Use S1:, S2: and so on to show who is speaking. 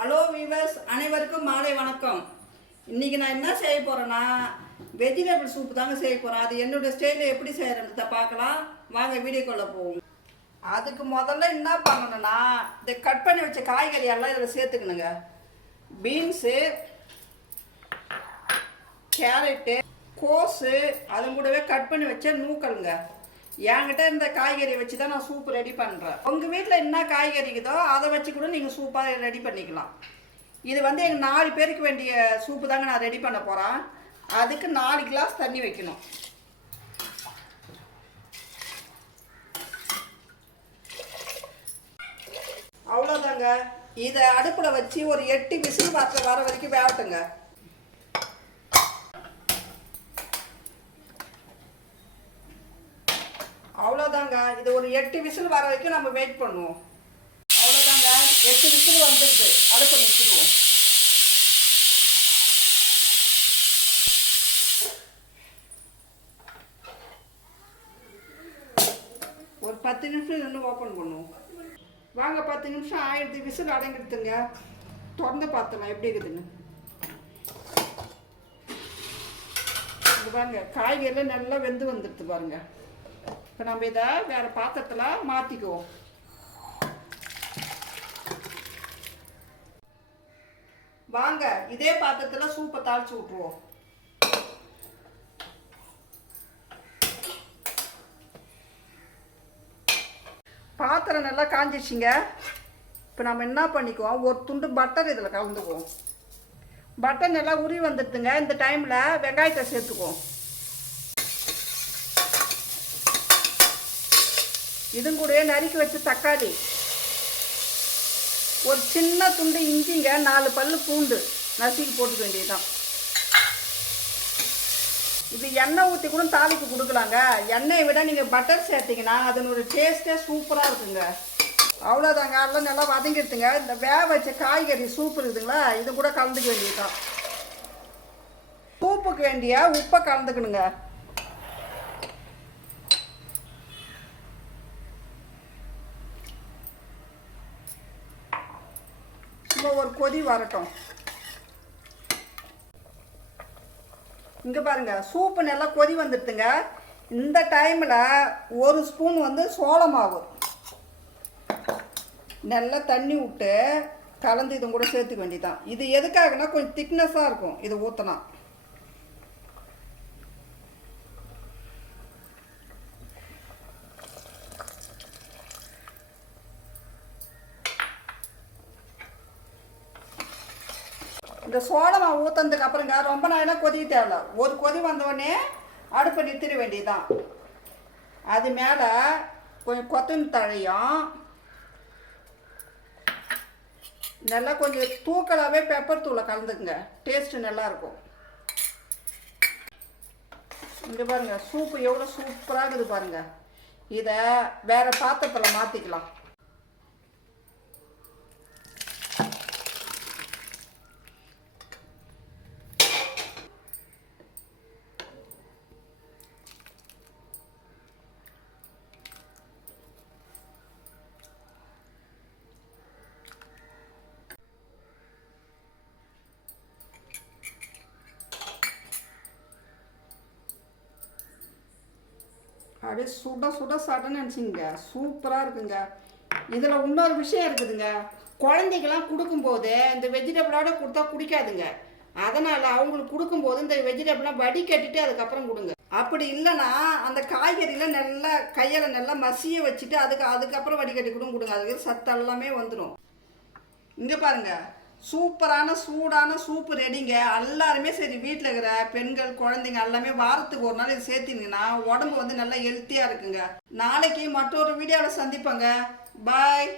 S1: Hello viewers அனைவருக்கும் மாலை வணக்கம். இன்றைக்கி நான் என்ன செய்ய போகிறேன்னா வெஜிடபிள் சூப் தாங்க செய்ய போகிறேன் அது என்னோட ஸ்டைலில் எப்படி செய்கிறத பார்க்கலாம். வாங்க வீடியோக்குள்ளே போவோம். அதுக்கு முதல்ல என்ன பண்ணணும்னா இந்த கட் பண்ணி வச்ச காய்கறி எல்லாம் இதில் சேர்த்துக்கணுங்க. பீன்ஸு கேரட்டு கோஸு அது கூடவே கட் பண்ணி வச்ச நூக்கலுங்க என்கிட்ட இந்த காய்கறி வச்சு தான் நான் சூப் ரெடி பண்ணுறேன் உங்கள் வீட்டில் என்ன காய்கறி இருக்குதோ அதை வச்சு கூட நீங்கள் சூப்பாக ரெடி பண்ணிக்கலாம். இது வந்து எங்கள் நாலு பேருக்கு வேண்டிய சூப்பு தாங்க நான் ரெடி பண்ண போகிறேன் அதுக்கு நாலு கிளாஸ் தண்ணி வைக்கணும். அவ்வளோதாங்க இதை அடுப்பில் வச்சு ஒரு எட்டு விசில் வர வர வரைக்கும் வேகட்டுங்க. அவ்வளோதாங்க இது ஒரு எட்டு விசில் வர வரைக்கும் நம்ம வெயிட் பண்ணுவோம். அவ்வளோதாங்க எட்டு விசில் வந்துடுது. அடுப்பு நிறுத்திடுவோம் ஒரு பத்து நிமிஷம் இன்னும் ஓப்பன் பண்ணுவோம். வாங்க பத்து நிமிஷம் ஆயிடுது. விசில் அடங்கிடுதுங்க. திறந்து பார்த்தலாம் எப்படி இருக்குதுன்னு? பாருங்க காய்கறிலாம் நல்லா வெந்து வந்துடுது பாருங்க. இப்போ நம்ம இதை வேற பாத்திரத்தில் மாற்றிக்குவோம் வாங்க இதே பாத்திரத்தில் சூப்பை தாளிச்சு விட்ருவோம் பாத்திரம் நல்லா காஞ்சிச்சிங்க இப்போ நம்ம என்ன பண்ணிக்குவோம்? ஒரு துண்டு பட்டர் இதில் கலந்துக்குவோம். பட்டர் நல்லா உரி வந்துடுதுங்க. இந்த டைமில் வெங்காயத்தை சேர்த்துக்குவோம். இதும் கூடயே நறுக்கி வச்ச தக்காளி. ஒரு சின்ன துண்டு இஞ்சிங்க நாலு பல்லு பூண்டு நசுக்கி போட்டுக்க வேண்டியதுதான். இது எண்ணெய் ஊற்றி கூட தாளிக்கு கொடுக்கலாங்க. எண்ணெயை விட நீங்கள் பட்டர் சேர்த்தீங்கன்னா அதனோட டேஸ்ட்டே சூப்பராக இருக்குங்க. அவ்வளோதாங்க அதெல்லாம் நல்லா வதங்கிடுதுங்க இந்த வேக வச்ச காய்கறி சூப் இருக்குதுங்களா இது கூட கலந்துக்க வேண்டியதுதான். சூப்புக்கு வேண்டிய உப்பை கலந்துக்கணுங்க. சும்மா ஒரு கொதி வரட்டும். இங்கே பாருங்க சூப்பு நல்லா கொதி வந்துடுதுங்க. இந்த டைமில் ஒரு ஸ்பூன் வந்து சோளமாவு நல்லா தண்ணி விட்டு கலந்து இதும் கூட சேர்த்துக்க வேண்டியதான் இது எதுக்காகனா கொஞ்சம் திக்னஸாக இருக்கும். இது ஊற்றினா இந்த சோளமாக ஊற்றுனதுக்கு அப்புறங்க ரொம்ப நேரம் கொதிக்க தேவையில்ல. ஒரு கொதி வந்தோடனே அடுப்பை நிறுத்திட வேண்டியதுதான். அது மேலே கொஞ்சம் கொத்தன் தழையும் நல்லா கொஞ்சம் தூக்கலாகவே பெப்பர் தூளை கலந்துக்குங்க. டேஸ்ட்டு நல்லாயிருக்கும் இங்கே பாருங்கள் சூப்பு எவ்வளோ சூப்பராக இருக்குது பாருங்கள் இதை வேறு பாத்திரத்தில் மாற்றிக்கலாம் அப்படியே சுட சுட சடன்னு நினச்சிங்க சூப்பராக இருக்குங்க. இதில் இன்னொரு விஷயம் இருக்குதுங்க. குழந்தைக்கெல்லாம் கொடுக்கும்போது இந்த வெஜிடபிளோட கொடுத்தா குடிக்காதுங்க. அதனால் அவங்களுக்கு கொடுக்கும்போது இந்த வெஜிடபிள்லாம் வடி கட்டிட்டு அதுக்கப்புறம் கொடுங்க. அப்படி இல்லைன்னா அந்த காய்கறியில் நல்லா கையில் நல்லா மசிய வச்சுட்டு அதுக்கு அதுக்கப்புறம் வடிகட்டி கூட கொடுங்க. அதுக்கு சத்தெல்லாமே வந்துடும் இங்கே பாருங்க. சூப்பரான சூடான சூப்பு ரெடிங்க. எல்லாருமே சரி வீட்டில் இருக்கிற பெண்கள் குழந்தைங்க எல்லாமே வாரத்துக்கு ஒரு நாள் இது சேர்த்திங்கன்னா உடம்பு வந்து நல்லா ஹெல்த்தியாக இருக்குங்க. நாளைக்கு மற்றொரு வீடியோவில் சந்திப்போங்க. பாய்